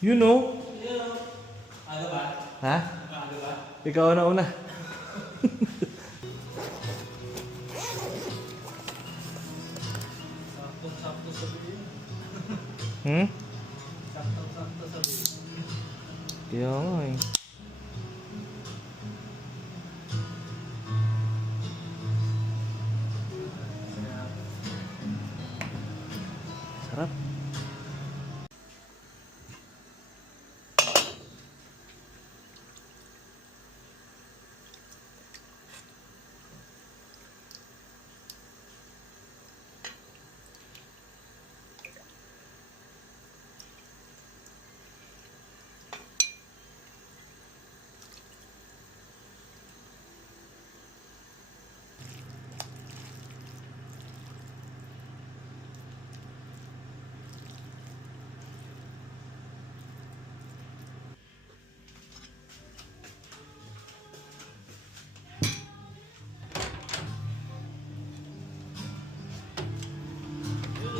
You know? Ano ba? Ha? Ano ba? Ikaw na una. Sakto-sakto sa video. Hmm? Sakto-sakto sa video. Kaya nga eh. Sarap.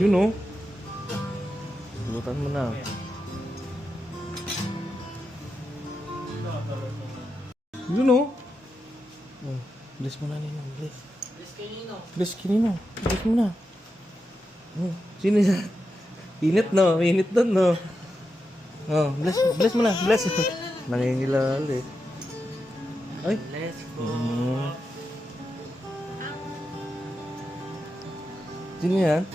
You know? Lutan mo na. You know? Oh, bless mo na nino, bless. Bless kanino? Bless kinino. Bless mo na. Oh, sino yan? Init no, init doon no. Oh, bless mo na, bless. Nangingilal eh. Ay. Bless po. Sino yan?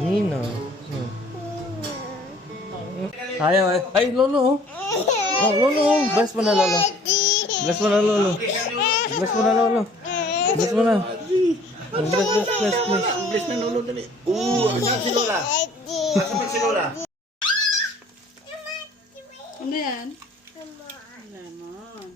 Nino. Ayaw eh. Ay, lolo oh. Oh, lolo oh. Bless mo na lolo. Bless mo na lolo. Bless mo na lolo. Bless mo na. Bless. Bless na lolo dali. Asan si Lola? Asan si Lola? Ano yan? Lemon.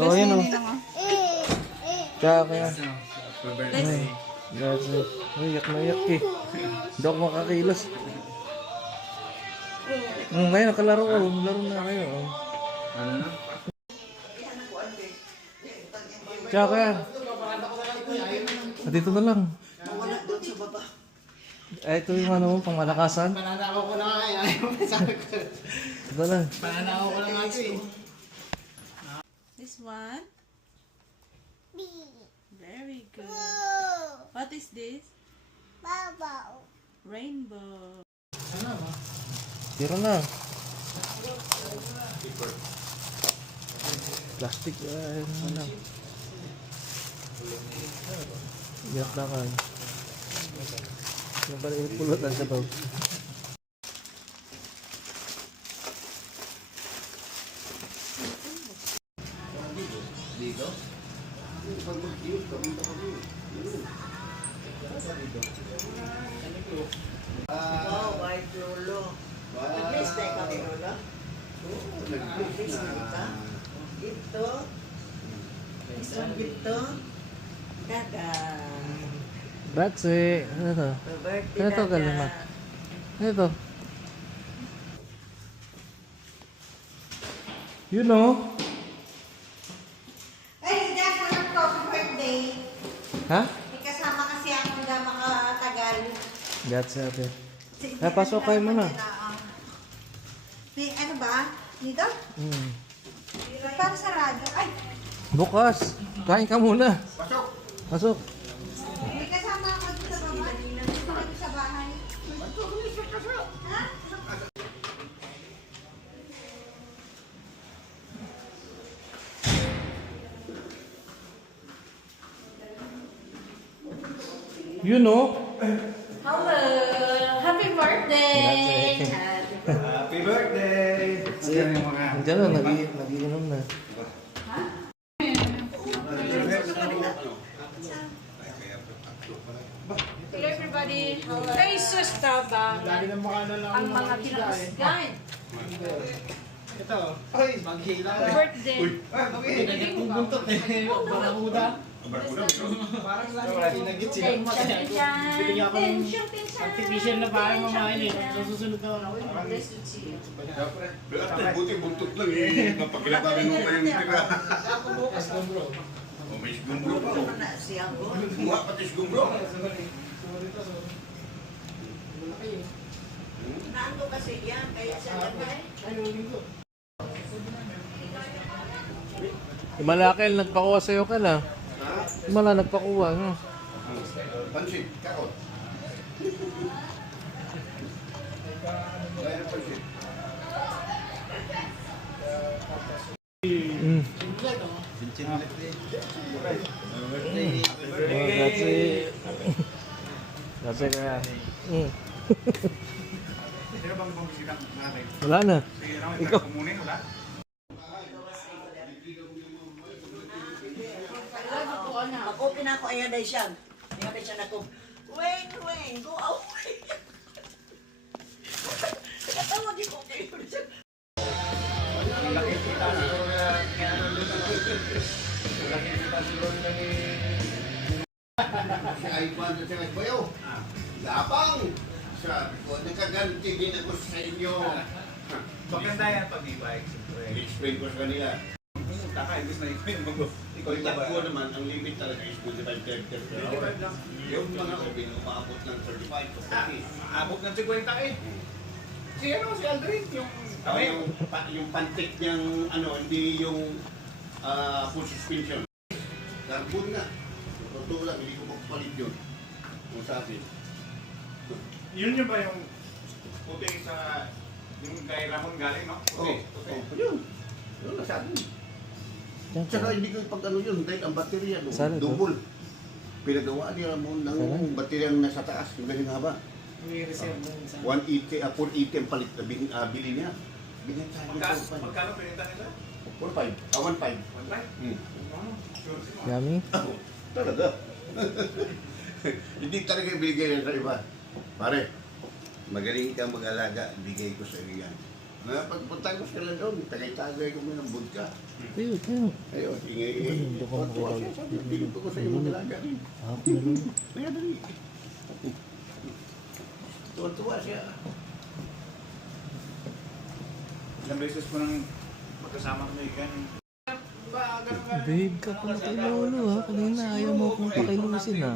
Oh, yun oh. Kaya. Birthday. That's it. Ay, yak na yak eh. Hindi ako makakilos. Ngayon, nakalaro ko. Laro na kayo. Oh. Ano na? Tsaka. Dito na lang. Wala doon sa baba. Ay, ito yung ano mo, pangmalakasan. Pananakaw ko na nga eh. Ayaw mo sabi ko. Ito lang. Pananakaw ko na nga eh. This one? Very good. What is this? Rainbow. Tira na. Plastic. Ay, ano na. Iyak na ka. Yung pala yung pulutan sa bawah. Dito? Pag mag-cute, kamunta ka dito. Oh, white lolo. Nag-miss na ikaw ni Lola? Nag-miss na kita? Ito? Isang ito? Kaka. Batse. Ano to? Birthday Ano to, Kalima? Ano to? You know? Ay, hindi ako nag-coffee birthday. Ha? May kasama kasi ako na makatagal. That's it. Pasok kayo muna. May ano ba? Dito? Parang sarado. Ay, Bukas. Kain ka muna. Pasok! Pasok. may kasama ako dito sa baba. Dito kami sa bahay. Ha? You know? Hello! Happy birthday! Happy birthday! Sige yung mga... Andiyan na, nagiinom na. Hello everybody! Kay Sister ba? Ang mga kinakasgan. Ito. Ay, maghila. Birthday! Kung buntot eh. Barakuda. Parang lang pinagit sila. Binigyan ako ng artificial na parang mamahin eh. Sa susunod na ako. Buti buntot lang eh. Napakilata rin mo pa yung tira. Ako bukas na bro. O may sigumbro pa. Ano na siya ko? Kumuha pati sigumbro. Naano kasi yan, kaya siya lagay. Malakil, nagpakuha sa'yo ka lang. Mala, nagpakuha. No? Pansit, kakot. Kaya pansit. Mm. Oh, that's it. That's it, kaya. Mm. Sino bang bumisita ng nanay? Wala na. Si Ramon, Ikaw. kumunin, wala? Mag-open ako, ayan ay siya. Ayan ay siya na ko. Weng, go away. Nakatawa di ko kayo. Si Aipan at si Bayo. Lapang! Sabi ko, nakaganti din ako sa inyo. Maganda yan pag e-bike, siyempre. I-explain ko sa kanila. Taka, ibig na ikaw yung ikaw yung Takbo ba? naman, ang limit talaga is 25 kilometers per hour. 25 lang. Yung mga sabi na umaabot ng 35 to 40. Abot ng 50 eh. Si ano, si Aldrin, yung... Yung pantik niyang ano, hindi yung full suspension. Carbon na. Totoo lang, hindi ko magpalit yun. Kung sa akin. Yun ba yung puting sa... yung kay Ramon galing, no? Puti. Yun. Yun, nasabi. Tsaka hindi ko pag ano yun, dahil ang baterya doon, Sana ito? double. Pinagawa niya mo ng Sana? baterya na nasa taas, yung galing haba. May reserve mo sa... 180, 480 ang palit na bili niya. Binenta niya Magkano pinita nila? 4.5. 1.5. 1.5? Hmm. Sure si Yummy. Talaga. Hindi talaga ibigay yan sa iba. Pare, magaling kang mag-alaga, bigay ko sa iyo yan. Pagpunta ko sila doon, tagay-tagay ko mo ng vodka. Tayo. Ayun, ingay-ingay. Tuwa siya, sabi, bigay ko sa iyo mag-alaga rin. Kaya dali. Tuwa siya. Ilang beses ko nang magkasama kami ganyan. Babe ka pala kay Lolo ha. Kanina ayaw mo akong pakilusin ha.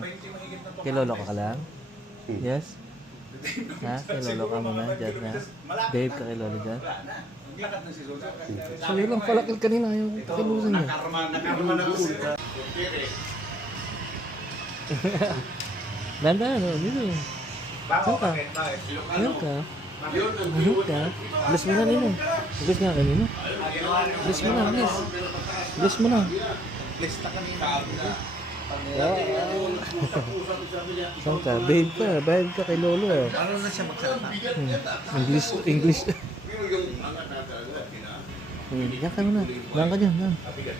Kay Lolo ka lang? Yes? Ha? Kay Lolo ka muna dyan ha? Babe ka kay Lolo dyan? Naglakad na si Zosa. Sa'yo lang pala kanina ayaw akong pakilusin niya. Nakarma na ako. Nanda ano? Dito. Bako, Saan ka? bakit? Bakit? Ayaw ka? Yun ang Ayaw ka? Bless mo na nino. Bless nga kanino. Bless mo na, bless. Bless mo na. Bless na kami. Saan ka? Babe ka. Babe ka kay Lolo ha. Ano na siya magsalita? English. Pero yung angat na talaga, Diyan ka muna. Diyan ka dyan.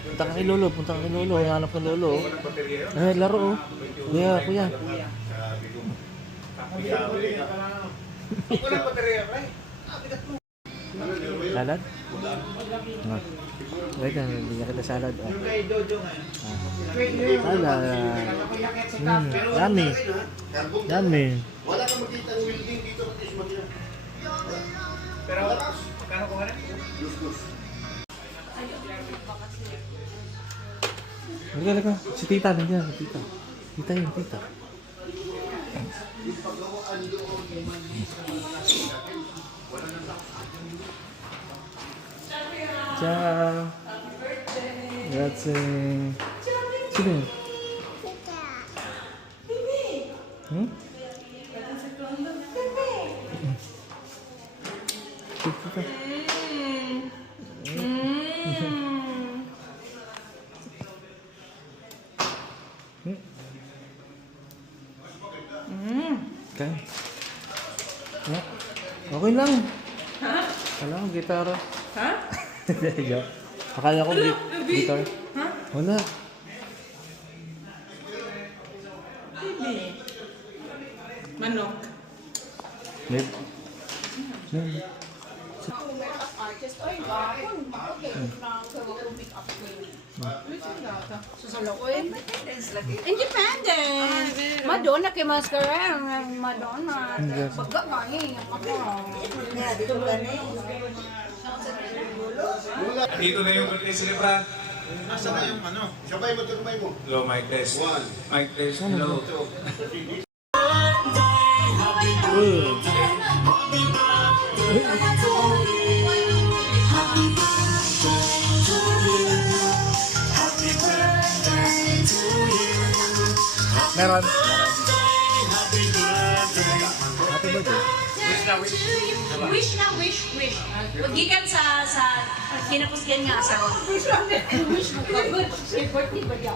Punta ka kay Lolo. Punta ka kay Lolo. Hanap ka Lolo. Ay, laro oh. Kuya. sabi ko, Walang baterya, pre. Salad? Ah. Wait lang, hindi niya kita salad. Ah. Kay Jojo nga. Salad. Yummy. Yummy. wala kang makita ng welding dito at is makina. Pero, magkano ko nga na? Lus-lus. Halika. Si tita nandiyan. Si tita. Tita yun, tita. Ciao. Grazie. Sino yun? Hmm? Tita. Kaya. Ha? Okay lang. Ha? Wala akong gitara. Ha? Joke. Akala ko guitar. Ha? Wala. Bibi. Manok. May... Artist, oy, gapon. Okay, na make up queen. Susaloy. Independent. Madonna kay mascara. Madonna. Baga kani. Ako. Kaya dito gani. Dito na yung birthday celebrant. Asa na yung ano? Sabay mo, sabay mo. Hello, mic test. One. Mic test. Hello. Meron. Happy birthday. Wish na wish. Gikan sa kinapusgan nga sa wish mo ka good. Birthday ba diya?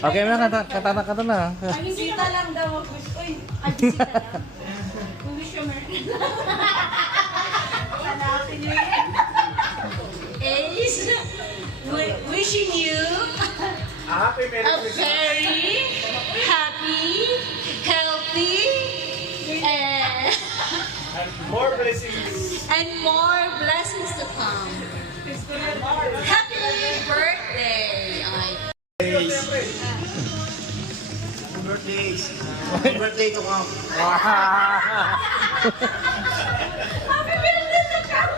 Okay na, kata na. Ay, bisita lang daw wish. Uy, ay bisita lang. Wish you merry. Sana Happy New Year. Ace, wishing you a very happy, healthy, and More blessings. more blessings to come. Happy birthday! Ay. Birthdays. Happy birthday to come. Happy birthday to come!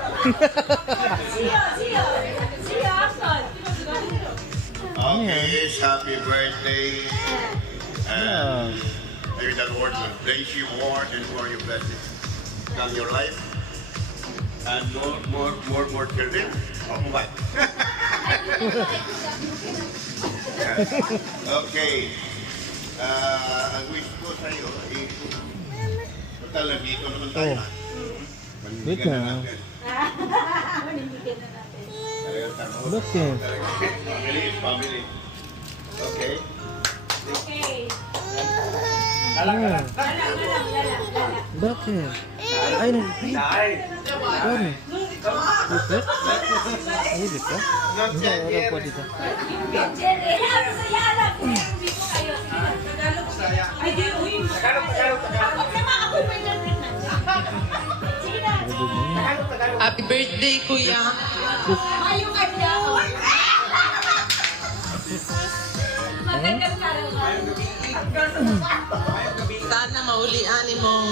See you, Aston. Okay, happy birthday. And may the Lord will bless you more and more your blessings on your life. And more children. Oh, what? Okay. Ang wish ko sa'yo, total nandito naman tayo. Wait Manindigan na. natin. Manindigan na natin. Talagang tanong. Bakit? Family is family. Okay? Okay. Lala. Bakit? Ay, nag-read. Ano? Puset? Ay, di ka? Not Hindi, yet, wala yet. po dito. Jerry, saya lang. Hindi ko kayo. Tagalog. Ay, di, uy. Tagalog. Ako naman, ako pa yung sige na. Happy birthday, kuya. Mayo kanya. Magandang karawan. Sana maulian imong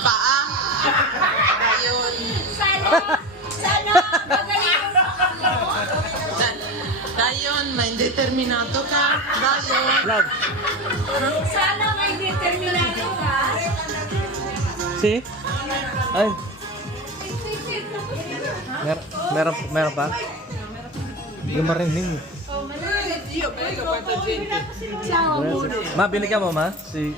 paa. Ayun. Sana, magaling. Dayon, may determinado ka. Dayon. Vlog. Sana may determinado ka. See? Ay. Meron pa? Hindi ko marinig. Ma, binigyan mo, ma? Si...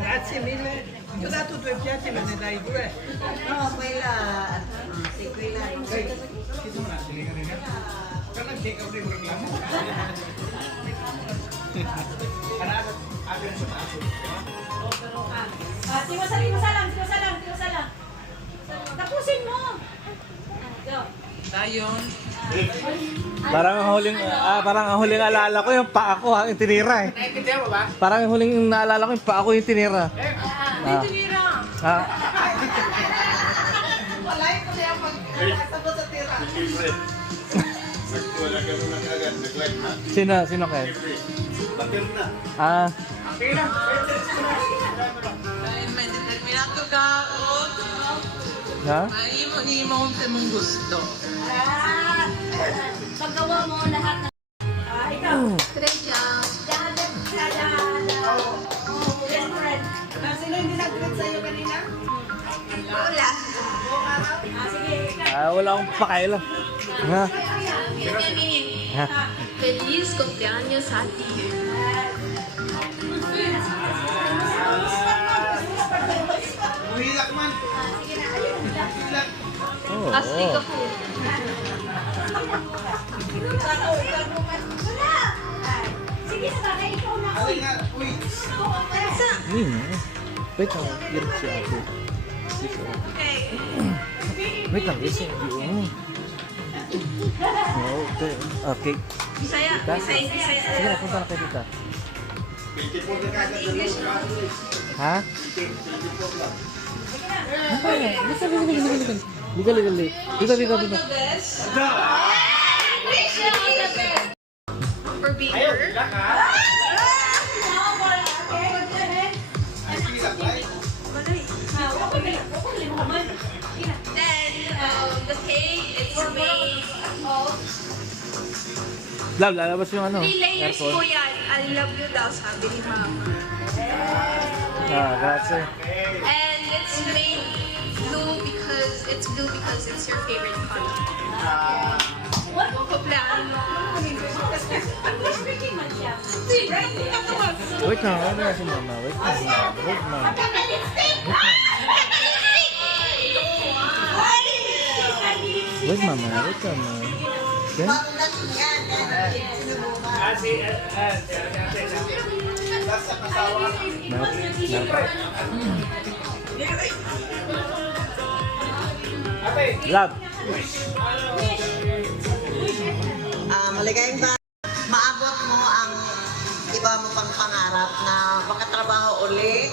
Grazie mille. Ti ho dato 2 piatti, me ne dai 2. No, quella... Sì, quella... Tiwasalang. Tapusin mo. Go. Dayon. Parang ang huling alala ko yung paa ko ang tinira eh. Naintindihan mo ba? Parang ang huling naalala ko yung paa ko yung tinira. Dito nira. Ah, Wala yung kasi ang pagkakasabot sa tira. Siyempre. Wala ka na agad. Nag-like na. sino kayo? Siyempre. Batil na. Ah, Dayon, may determinado ka. ha? Maimo mong gusto. Paggawa mo lahat ng... ikaw. Estrella. Restaurant. Sino hindi nag-greet sa'yo kanina? Wala. Sige, ikaw. Wala akong pakailan. Ha? Ha? Feliz cumpleaños a ti. Mahilak man. Oo. Asli ka po. Sige, sana ikaw na. Alay nga. Uy. Wait lang, hirap si ate. Wait lang, yes, yun. Okay. Okay. Bisaya. Sige na, punta na kayo dito. 24 na kagad na lang. Ha? Liga. Dito. For being here. Love, lalabas yung ano. 3 layers aircon. po yan. I love you daw, sabi ni Mama. Ah, that's it. And it's made blue because it's your favorite color. What? Kumpleano. Wait na si Mama. Wait na. Wait, Mama. Okay? Love. Maligayang ba? Maabot mo ang iba mo pang pangarap na makatrabaho uli.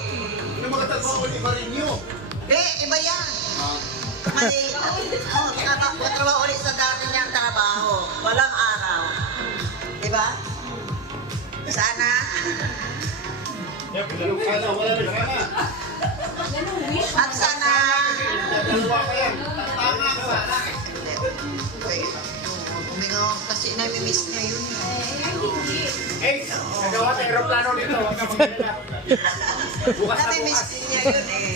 Ano makatrabaho ulit ba rin nyo? Iba yan. May, makatrabaho ulit sa dati niyang trabaho. Walang araw. Diba? Sana. Sana, wala rin sana. At sana. Tama ka sana. Umingaw kasi nami-miss niya yun. Eh, nagawa sa aeroplano dito. Huwag ka mag-alala. Bukas na Nami-miss bukas. din niya yun eh.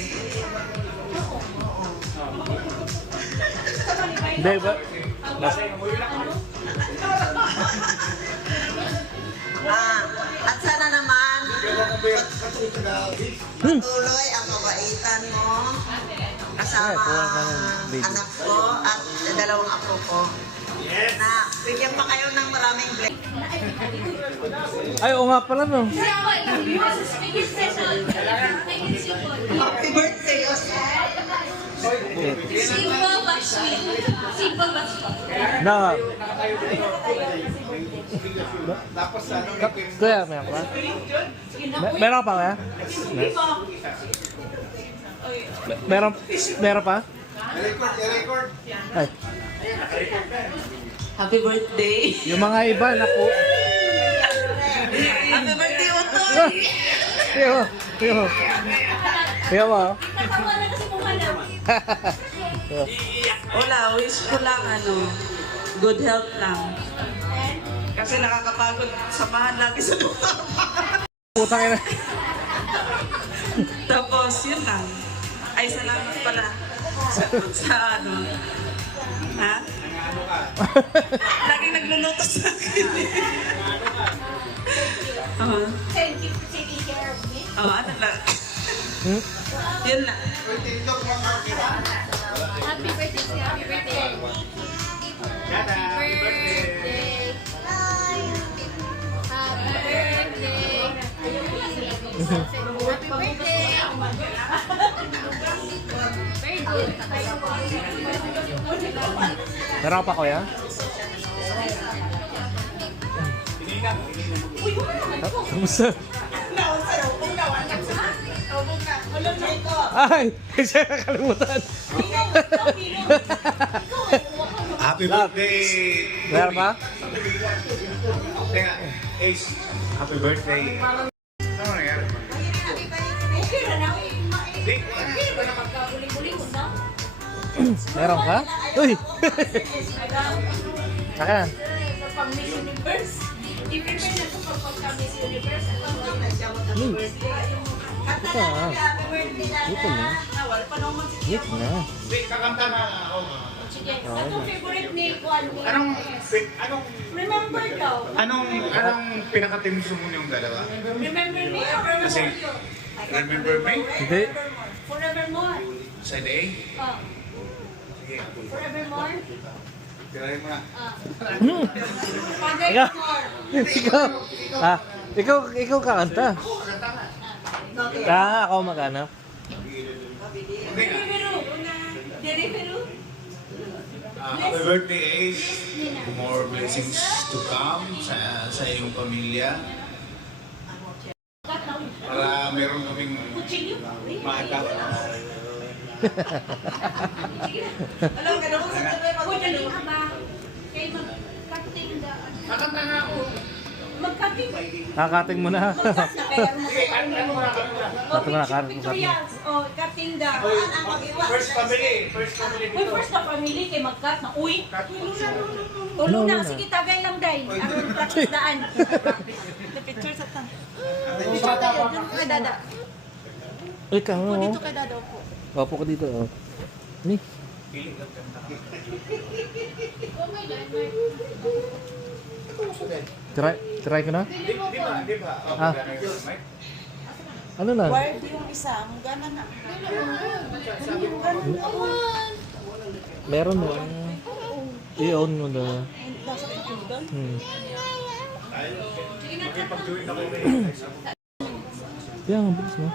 Hindi ba? At sana naman patuloy ang kabaitan mo kasama ang anak ko at dalawang apo ko. Na bigyan pa kayo ng maraming blessing. Ay, oo nga pala, no? Happy birthday, Oscar! Simple but sweet. Simple but sweet. Na. Tapos ano, Kuya, meron pa? Meron ka pa, kuya? Meron pa? record. Ay, Happy birthday! yung mga iba, naku. Happy birthday, Otoy! Tiyo mo. Natawa na kasi mukha na. Wala, wish ko lang good health lang. Kasi nakakapagod samahan lagi sa lupa. Putang ina. Tapos, yun lang. Ay, salamat pala. Sa Ha? Laging nagluluto sa akin. Thank you for taking care of me. Ano lang. Yun lang. Happy birthday, sir. Happy birthday. Happy birthday. Happy birthday. Happy birthday. Very good. Meron ka pa, kuya? Kamusta? Ay! Siya nakalimutan. Happy birthday! Meron pa? Teka, Ace, happy birthday. Ano nangyari? Okay na na. Hindi, Hindi ba na magkabuling-buling mo na? Meron ka? Uy! Saka na. Pag Miss Universe. I-prepare na ito pag Miss Universe. Ito na. Ito na. Ito na. Hindi, kakanta na ako. Sige. Anong favorite ni Juan? Anong Remember daw. pinakatimso mo yung dalawa? Remember me? Kasi, remember me? Hindi. Forevermore. Sa day? Oh. Sige, Forevermore. tirahin mo na. Forevermore. Ikaw kakanta. Ako maghanap. Deliveru. Deliveru. Happy birthday, Ace. More blessings to come sa iyong pamilya. Para meron kaming maagap. Alam ka naman sa tabi pag magaling ka ba? Kaya mag-cutting the... Kakanta nga ako. Mag-cutting Kakating mo na. Sige, ano mo na. Kato mo na, kato mo. Pictorials. Oh, cutting the. First family Uy, dito. first na family kay mag-cut na. Uy. Tulong na. Sige, tagay lang, day. Ang tatisdaan. The picture sa tang. Dito tayo. Dito kay Dada. Uy, kang mo. Dito kay Dada po. Opo ko dito. Oh. Ni. Try ko na? Di ba? Ah. Ano na? Wired yung isa, mugana na. Meron na. I-on mo na. Nasa computer. Pag-join ako Kaya nga, bilis mo.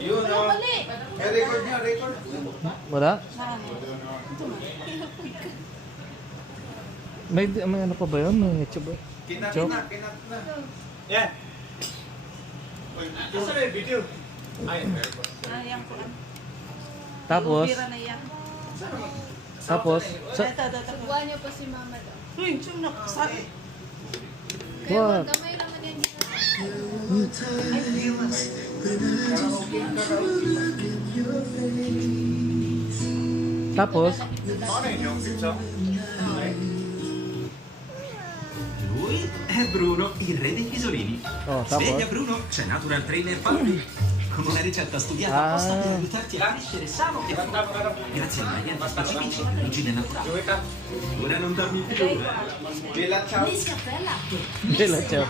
Yun, no? Record niya, record. Wala? May ano pa ba yun? May YouTube ba? Kinat Joke? na. Yan. Gusto na yung video. Ay, meron pa. Ayan ko. Tapos, Bira na yan. tapos, Ito. Buwan niyo pa si mama daw. Uy, siyang nakasabi. Kaya what? gamay naman yan dito. Tapos, Ano yun yung pizza? Lui è Bruno, il re dei pisolini. oh, Sveglia tapos, Bruno, c'è Natural Trainer Family. Con una ricetta studiata apposta per aiutarti a crescere sano e forte. Grazie a ingredienti specifici e cucine naturali. Ora non dormi più. Bila ciao. Nescaffè al latte. Bella, ciao.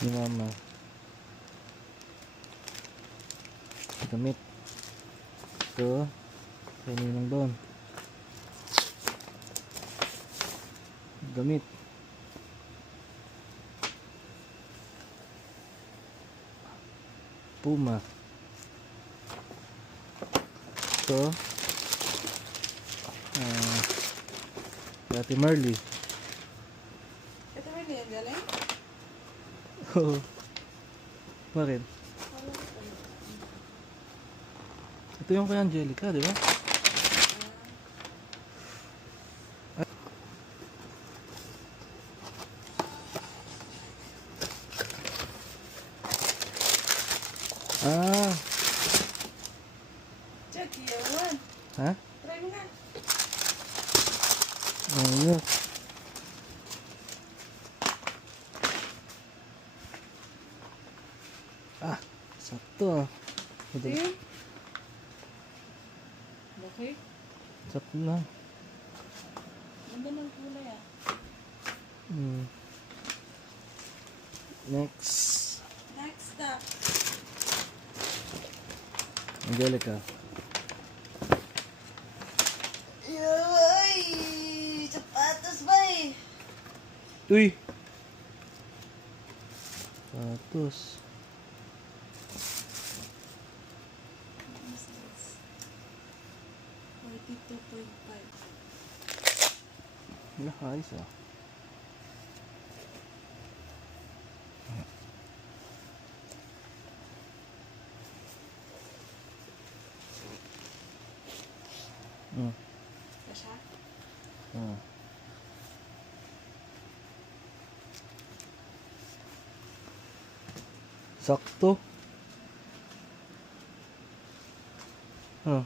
Ni mama. Damit. Ito. Kainin doon. Damit. Puma. Ito. Ate Marley. Ito rin yan, galing? Oo. Bakit? Ito yung kay Angelica, di ba? Ah, Check, yawan. ha? Try mo nga. Ayun. Ah, sakto ah. Ayun. Okay. Sakto na. Ganda ng kulay ah. Next. Next stop. Angelica. Yoy! Sapatos ba eh? Uy! Sapatos. Wala, ayos ah. Kasha? Ah. Sakto. Ah.